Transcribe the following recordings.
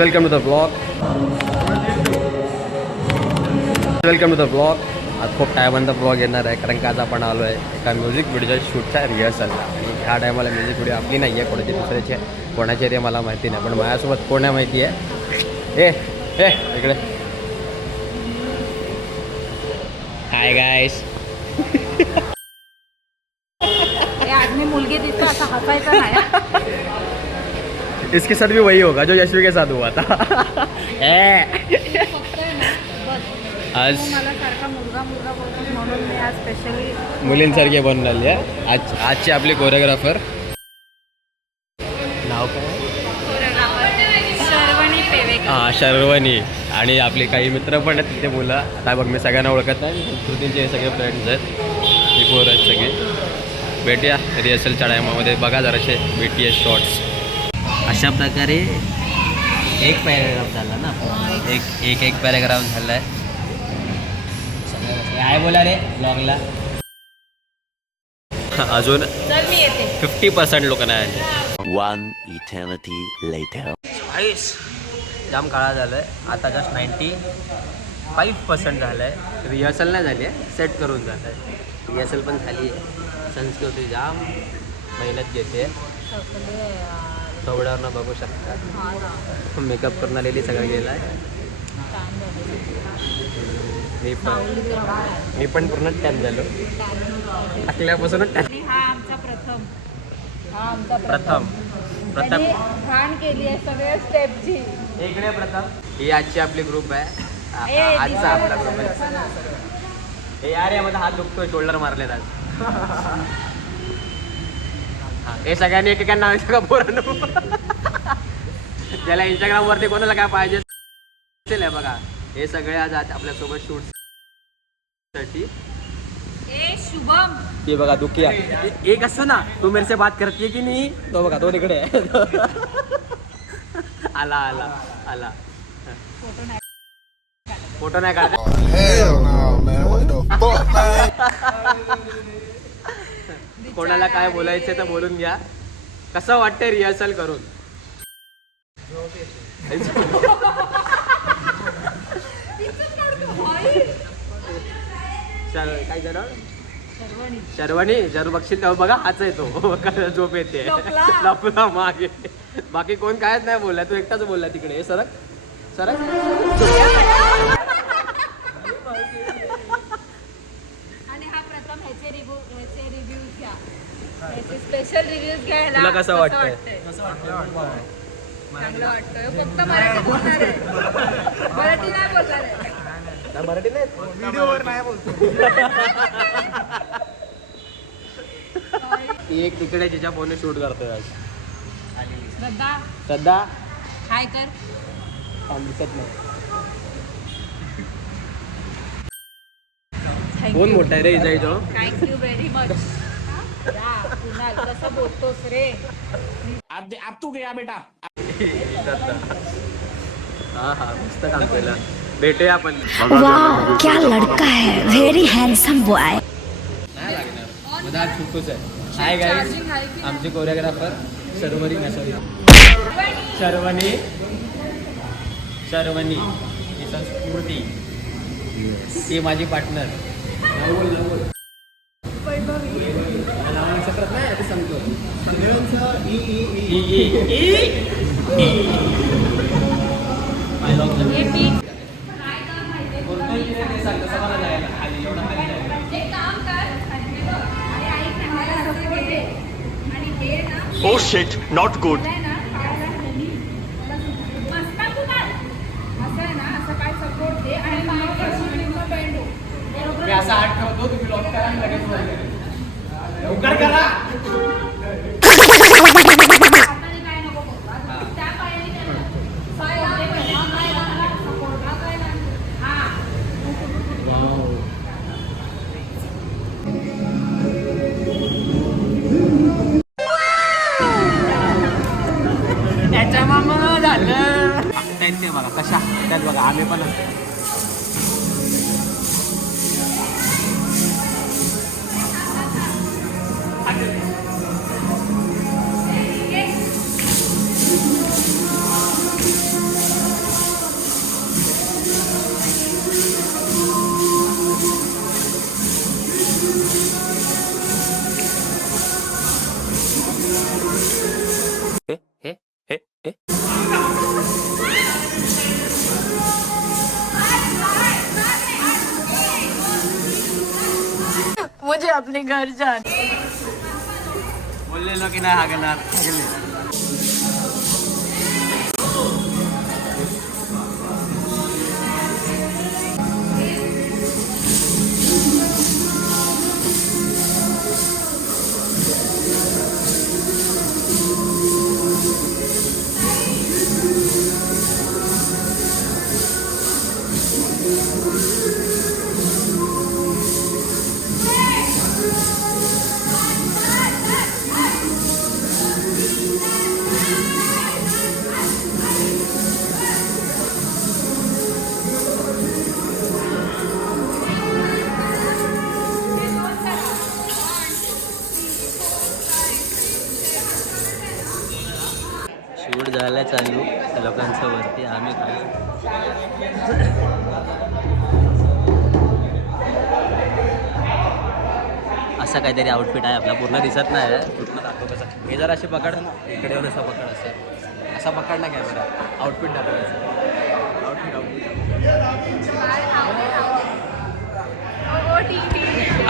Welcome to the blog. Welcome to the blog. आज खूप टायमानंतर blog येणार आहे कारण का आज आपण आलो आहे एका म्युझिक व्हिडिओच्या शूटच्या रिहर्सलला. आणि ह्या टायमाला म्युझिक व्हिडिओ आपली नाही आहे, कोणाची दुसऱ्याची आहे. कोणाची ते मला माहिती नाही, पण माझ्यासोबत कोण आहे माहिती आहे. ए इकडे. Hi guys. आदमी मुलगी दिसतो असा हसायचा नाही. इसके साथ भी वही होगा जो यशवी के साथ हुआ था. आज मला सारखा मुलगा मुलगा बोलतो म्हणून मी आज स्पेशली मुलींसारखे बनून आली आहे. आजची आपली कोरिओग्राफर नाव काय? शर्वणी पेवेकर. हां, शर्वणी. आणि आपले काही मित्र पण आहेत तिथे मुलं. आता बघ, मी सगळ्यांना ओळखत नाही, संस्कृतीचे सगळे फ्रेंड्स आहेत, ही पोरं आहेत सगळे. भेटूया रिहर्सलच्या टायमामध्ये. बघा जरासे BTS शॉर्ट्स. अशा प्रकारे एक पॅरेग्राफ झाला ना, एक पॅरेग्राफ झाला आहे. काय बोला रे ब्लॉगला. अजून चल मी येते. 50% लोक नाही आले. One eternity later. जाम काळा झालं आहे. आता जस्ट 95% झालं आहे. रिहर्सल नाही झाली आहे, सेट करून जात आहे. रिहर्सल पण झाली आहे. संस्कृती जाम मेहनत घेते. थोड्यावरनं बघू शकता. मेकअप करून आलेली सगळं गेलं आहे. मी पण पूर्ण टॅन झालो टाकल्यापासूनच. हा आमचा प्रथम घाण केली आहे सगळ्या स्टेपची. इकडे प्रथम. ही आजची आपली ग्रुप आहे. आजचा आपला ग्रुप आहे. हे यार यामध्ये हात दुखतोय, शोल्डर मारलेत आज. हे सगळ्यांनी एकेकांना नाव का पोरांनो. ज्याला इंस्टाग्रामवरती कोणाला काय पाहिजे असेल बघा, हे सगळे आज आपल्यासोबत शूट साठी. शुभम ते बघा दुखिया एक असतो ना, तू मेरे से बात करते की नाही, तो बघा तो तिकडे आहे. आला आला आला. फोटो नाही काढत. कोणाला काय बोलायचं तर बोलून घ्या. कसं वाटतंय रिहर्सल करून? काय झालं? शर्वणी जर बघशील तेव्हा बघा हाच येतो. झोप येते लपला मागे. बाकी कोण कायच नाही बोलला, तू एकटाच बोलला तिकडे. हे सरक सरक. आणि हा प्रथम ह्याचे रिव्ह्यूज घ्या, ह्याचे स्पेशल रिव्ह्यूज घ्यायला. तुला कसं वाटतंय? चांगलं वाटतंय. फक्त मराठी बोलणार आहे, मराठी नाही बोलणार आहे. मराठी नाही, व्हिडिओवर नाही बोलतो. एक तिकडे जिच्या फोनने शूट करतोय आज. श्रद्धा हाय कर. दिसत नाही. कोण मोठा आहे रे इजा इजो? Thank you very much. कुणाल कसं बोलतोस रे. अब तू गया बेटा. हा मस्त काम केलं. भेटूया आपण. वाह क्या लड़का है, वेरी हैंडसम बॉय. नाही लागणार, माझा आज छुट्टूच आहे. हाय गाईज, आमचे कोरिओग्राफर शर्वणी ही संस्कृती, ती माझी पार्टनर. शकत नाही ते सांगतो. Oh shit, not good. मी असा हात ठेवतो, तुम्ही लॉक करा आणि लगेच लवकर करा. त्याच्या मामा झालं. ते बघा कशा त्यात बघा, आम्ही पण असतो. मुझे अपने घर जाना। बोललेलो की नाही हागणार शूट झालं चालू लोकांच्या वरती आम्ही खाली असा काहीतरी आउटफिट आहे आपला पूर्ण दिसत नाही पूर्ण दाखव कसं हे जर अशी पकड इकडे येऊन असा पकड असं असा पकड ना कॅमेरा आउटफिट दाखवायचं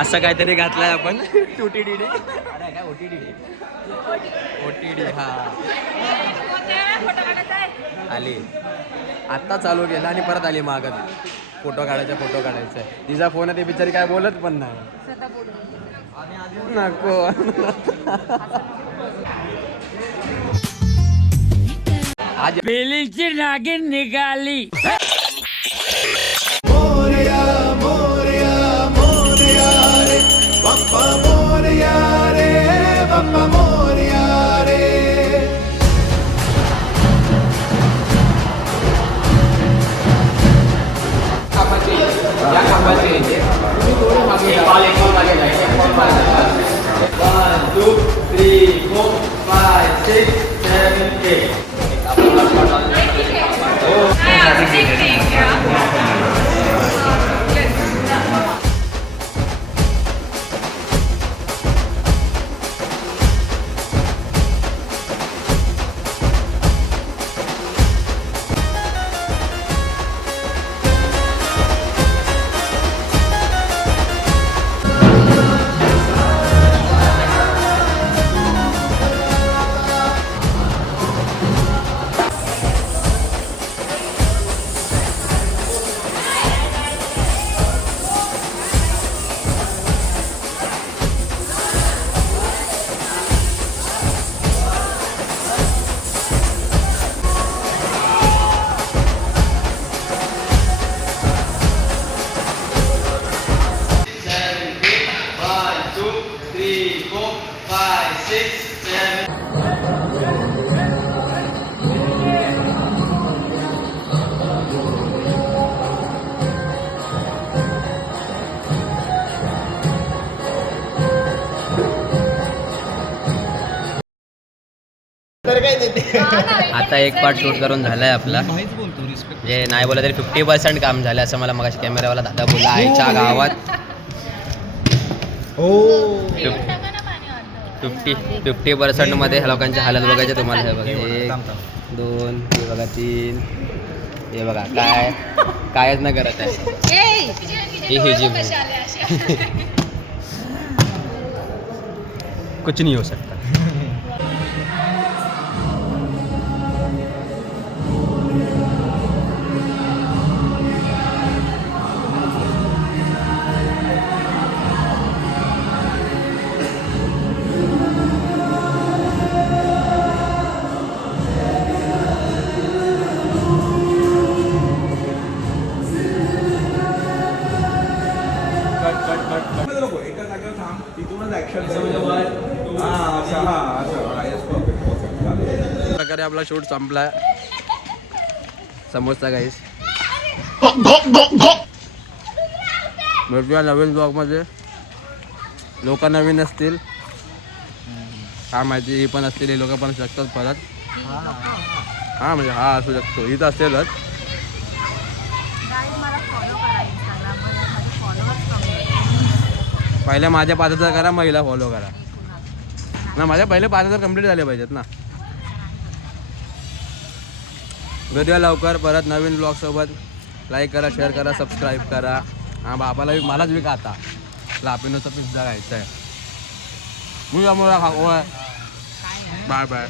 असं काहीतरी घातलंय आपण टूटीडी काय ओटीडी हा आली आत्ता चालू केला आणि परत आली मागत फोटो काढायचा तिचा फोन आहे ते बिचारी काय बोलत पण नाही नको आज बेलीची नागिन निघाली आता एक पार्ट शूट करून झालाय आपला जे नाही बोला तरी 50% काम झालं असं मला मगाशी कॅमेरावाला दादा बोला आईच्या गावात 50% मध्ये लोकांच्या हालत बघायचे तुम्हाला हे बघा 1 2 हे बघा 3 हे बघा कायच न करत आहे ही जी कुछ नहीं हो सकता प्रकारे आपला शूट संपलाय समजता गाईस भेटूया नवीन ब्लॉग मध्ये लोक नवीन असतील काय माहिती ही पण असतील हे लोक पण शकतात परत हा म्हणजे हा असू शकतो ही तर असेलच पहिले माझ्या 5000 करा महिला फॉलो करा ना माझ्या पहिले 5000 कंप्लीट झाले पाहिजेत ना भेटूया लवकर परत नवीन ब्लॉग सोबत लाईक करा शेअर करा सबस्क्राईब करा हा बाबाला मलाच विका आता लापिनोचा पिझ्झा खायचा आहे. मी मला खाऊ बाय बाय.